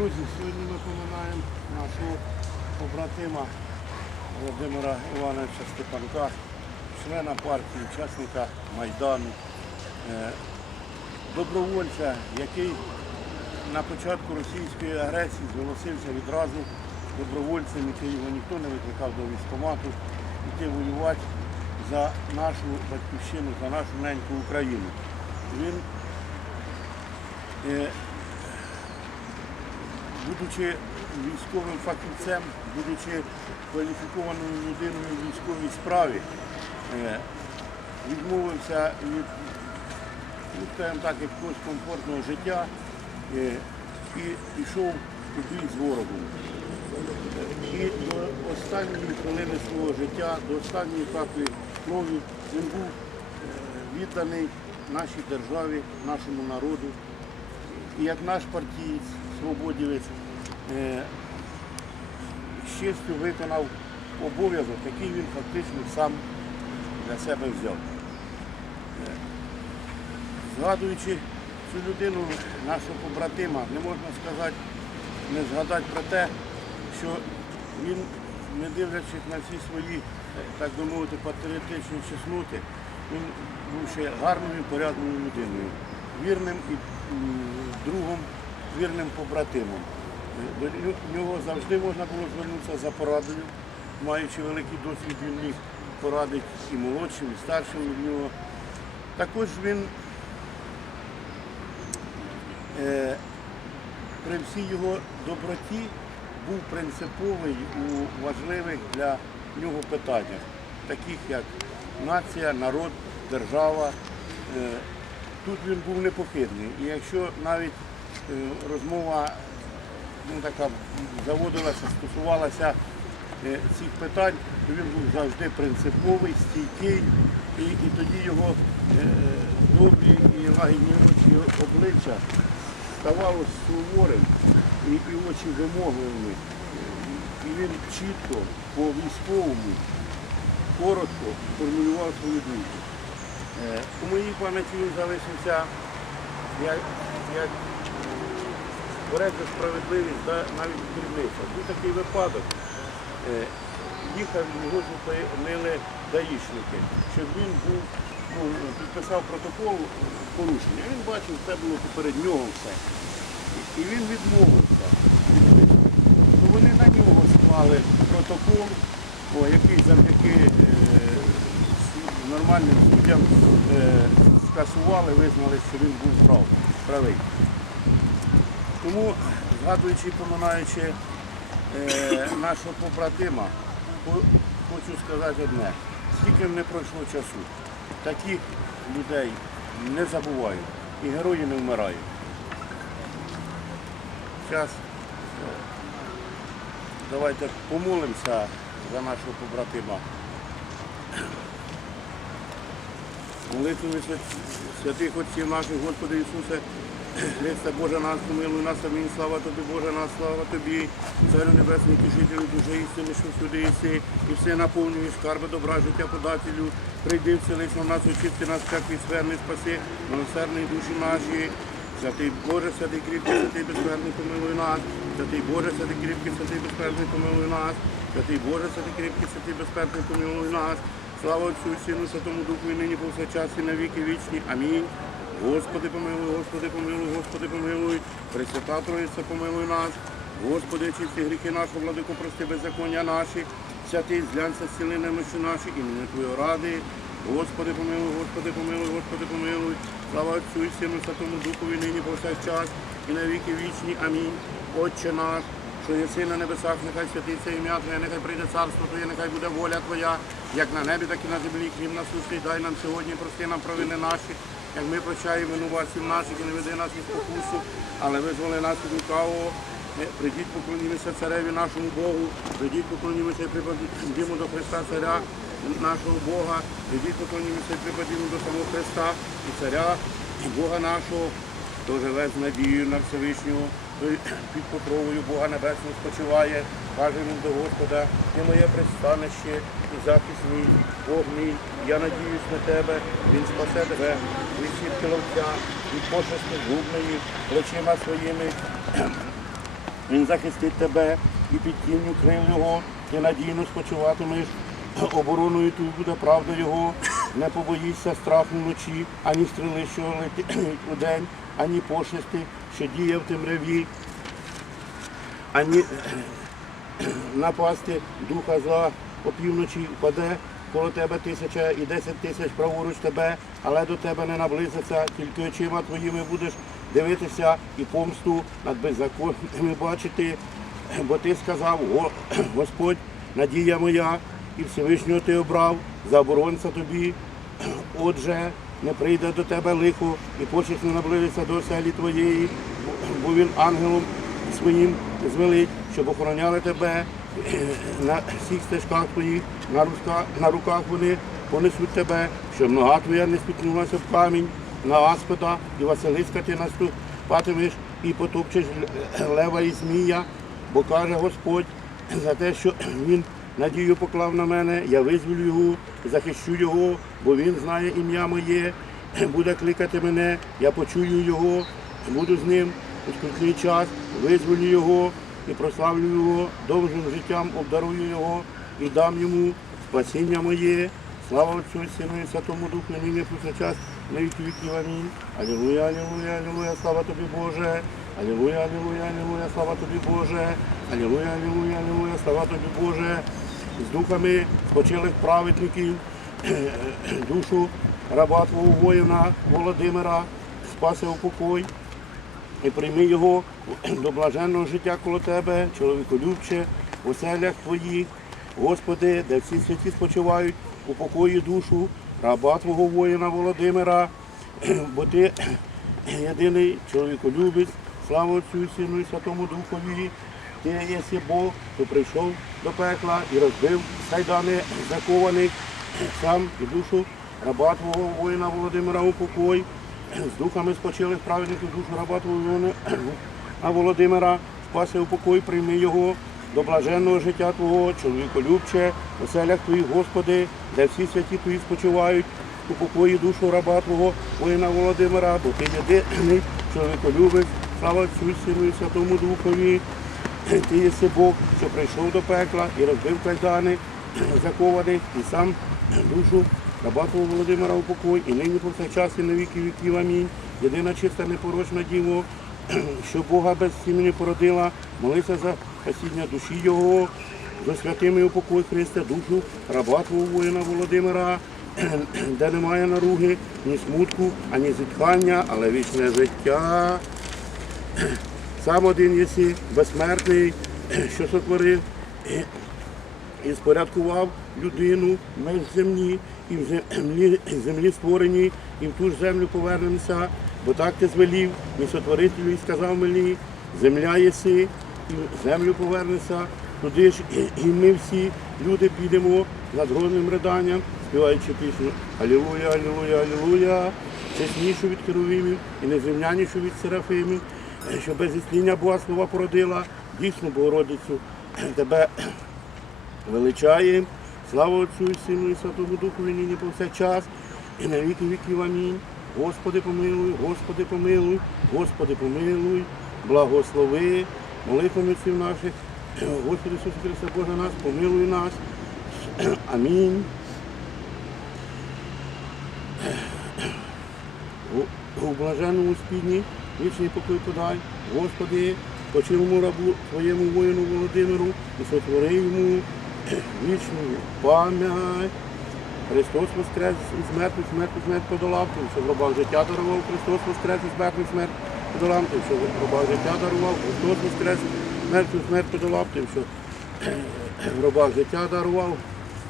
Друзі, сьогодні ми пам'ятаємо нашого побратима Володимира Івановича Степанка, члена партії, учасника Майдану, е, добровольця, який на початку російської агресії зголосився відразу добровольцем, який його ніхто не викликав до військкомату, йти воювати за нашу батьківщину, за нашу неньку Україну. Він е, будучи військовим фахівцем, будучи кваліфікованою людиною в військовій справі, е, відмовився від, ну, так, якогось комфортного життя е, і пішов у бій з ворогом. І до останньої хвилини свого життя, до останньої каплі крові він був е, відданий нашій державі, нашому народу. І як наш партієць, свободівець, е, з честю виконав обов'язок, який він фактично сам для себе взяв. Е, Згадуючи цю людину, нашого побратима, не можна сказати, не згадати про те, що він, не дивлячись на всі свої, так би мовити, патріотичні чесноти, він був ще гарною, порядною людиною, вірним і другом, вірним побратимом. До нього завжди можна було звернутися за порадою, маючи великий досвід, він міг порадити і молодшим, і старшим від нього. Також він е, при всій його доброті був принциповий у важливих для нього питаннях, таких як нація, народ, держава. Е, Тут він був непохитний. І якщо навіть е, розмова ну, така заводилася, стосувалася е, цих питань, то він був завжди принциповий, стійкий, і, і тоді його е, добрі і лагідні очі обличчя ставало суворим і, і очі вимогливими. І він чітко по військовому, коротко формулював свою думку. Е, У моїй пам'яті він залишився як, як борець справедливість, да, навіть дрібниця. Був такий випадок. Е, Їхав, його зупинили даїшники, щоб він був, ну, підписав протокол порушення. Він бачив, це було поперед нього все. І- він відмовився. То вони на нього склали протокол, о, який завдяки е, нормальним суддям е, скасували, визнали, що він був прав, правий. Тому, згадуючи і поминаючи е, нашого побратима, хочу сказати одне. Скільки не пройшло часу, таких людей не забувають. І герої не вмирають. Зараз давайте помолимося за нашого побратима. Молитвами святих отців наших, Господи Ісусе, Христа Боже нас, помилуй нас, амінь, слава Тобі, Боже нас, слава Тобі, Царю Небесний, тішителю душе істини, що сюди єси, і все наповнюєш, скарби добра, життя подателю, прийди, вселись на нас, очисти нас, всякий сферний, спаси, милосердний душі наші, Святий Боже, святий кріпкий, святий безсмертний, помилуй нас, святий Боже, святий кріпкий, святий безсмертний, помилуй нас, святий Боже, святий кріпкий, святий безсмертний, помилуй нас. Слава Отцю, Сину, Святому Духу, і нині повсякчас, і на віки вічні. Амінь. Господи, помилуй, Господи, помилуй, Господи, помилуй. Пресвята Троїця, помилуй нас. Господи, очисти гріхи наші, владико, прости беззаконня наші. Святий, зглянься, зціли немощі наші, імені Твої ради. Господи, помилуй, Господи, помилуй, Господи, помилуй. Слава Отцю і Сину, Святому Духові, нині повсякчас, і на віки вічні. Амінь. Отче наш, що єси на небесах, нехай святиться ім'я Твоє, нехай прийде царство Твоє, нехай буде воля Твоя, як на небі, так і на землі. Хліб насущний дай нам сьогодні, прости нам провини наші, як ми прощаємо винуватців наших і не веди нас із спокусу, але визволи нас від лукавого. Прийдіть, поклонімося цареві нашому Богу, прийдіть, поклонімося і припадімо до Христа Царя нашого Бога, прийдіть, поклонімося і припадімо до самого Христа і Царя, і Бога нашого, хто живе з надією на Всевишнього, під покровою Бога Небесного спочиває, каже він до Господа, ти моє пристанище і захист мій, Бог мій, я надіюсь на тебе, він спасе тебе, від сітки ловця, від пошести зубної, плечима своїми. Він захистить тебе і під тінню крил його, ти надійно спочиватимеш, обороною тут буде правда його, не побоїшся страху вночі, ані стріли, що летить у день, ані пошести, що діє в темряві, ані напасти духа зла опівночі впаде коло тебе тисяча і десять тисяч праворуч тебе, але до тебе не наблизиться, тільки очима твоїми будеш дивитися і помсту над беззаконними бачити. Бо ти сказав, «Го- Господь, надія моя, і Всевишнього ти обрав, за оборонця тобі. Отже, не прийде до тебе лихо, і почесть не наблизиться до оселі твоєї, бо він ангелом своїм звелить, щоб охороняли тебе на всіх стежках твоїх, на, рука, на руках вони понесуть тебе, щоб нога твоя не спіткнулася в камінь, на аспида і Василиска ти наступатимеш і потопчеш лева і змія, бо каже Господь за те, що він надію поклав на мене, я визволю його, захищу його, бо він знає ім'я моє, буде кликати мене, я почую його, буду з ним у скрутний час, визволю його і прославлю його, довжим життям обдарую його і дам йому спасіння моє. Слава Отцю Сину і Святому Духу, нині час, на віки віків. Амінь. Алілуя, алілуя, алілуя, слава тобі, Боже. Алілуя, алілуя, алілуя, слава тобі, Боже. Алілуя, алілуя, алілуя, слава тобі, Боже. З духами спочилих праведників, душу раба твого воїна Володимира, спаси у покой і прийми його до блаженного життя коло тебе, чоловіколюбче, в оселях твоїх, Господи, де всі святі спочивають, у покої душу, раба Твого воїна Володимира, бо ти єдиний чоловіколюбець, слава Отцю Сину і Святому Духові. Ти єси Бог, хто прийшов до пекла і розбив сайдани закованих, сам і душу раба Твого воїна Володимира у покой, з духами спочилих праведників душу раба Твого а Володимира, спаси у покой, прийми його до блаженного життя Твого, чоловіколюбче, в оселях Твоїх, Господи, де всі святі Твої спочивають, у покої душу раба Твого, воїна Володимира, бо Ти єдиний чоловіколюбець, слава Отцю Сину і Святому Духові. Ти єси Бог, що прийшов до пекла і розбив кайдани закованих, і сам душу раба Твого Володимира у покой, і нині повсякчас і на віки віків. Амінь. Єдина чиста непорочна діво, що Бога без сім'ї породила, молися за спасіння душі Його, за святими упокой Христа, душу, раба Твого воїна Володимира, де немає наруги, ні смутку, ані зітхання, але вічне життя. Сам один єси, безсмертний, що сотворив і спорядкував людину меж землі, і в землі, землі створеній, і в ту ж землю повернемося, бо так ти звелів, мій сотворителю, і сказав мені, земля єси, і в землю повернеться, туди ж і, і ми всі люди підемо над громним риданням, співаючи пісню Алілуя, Алілуя, Алілуя, чеснішу від керувимів і незрівнянішу від серафимів, що без ісління Бога слова породила, дійсну Богородицю, тебе величаємо. Слава Отцю і Сину і Святому Духу, і нині повсякчас, і на віки віків. Амінь. Господи помилуй, Господи помилуй, Господи помилуй, благослови, молитвами отців наших, Господи Ісусу Христе, Боже нас, помилуй нас. Амінь. У блаженному спідні вічний покой подай, Господи, почилому рабу Твоєму воїну Володимиру і сотвори йому вічну пам'ять. Христос воскрес і смертну, смертну смерть подолав, тим, що в гробах життя дарував, Христос воскрес і смертну смерть подолав, тим, що в гробах життя дарував, Христос воскрес, смертну смерть подолав, тим, що в гробах життя дарував.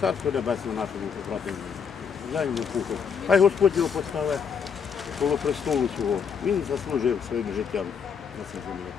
Царство Небесне нашому побратиму. Дай йому пуху. Хай Господь його поставить коло престолу свого. Він заслужив своїм життям на цій землі.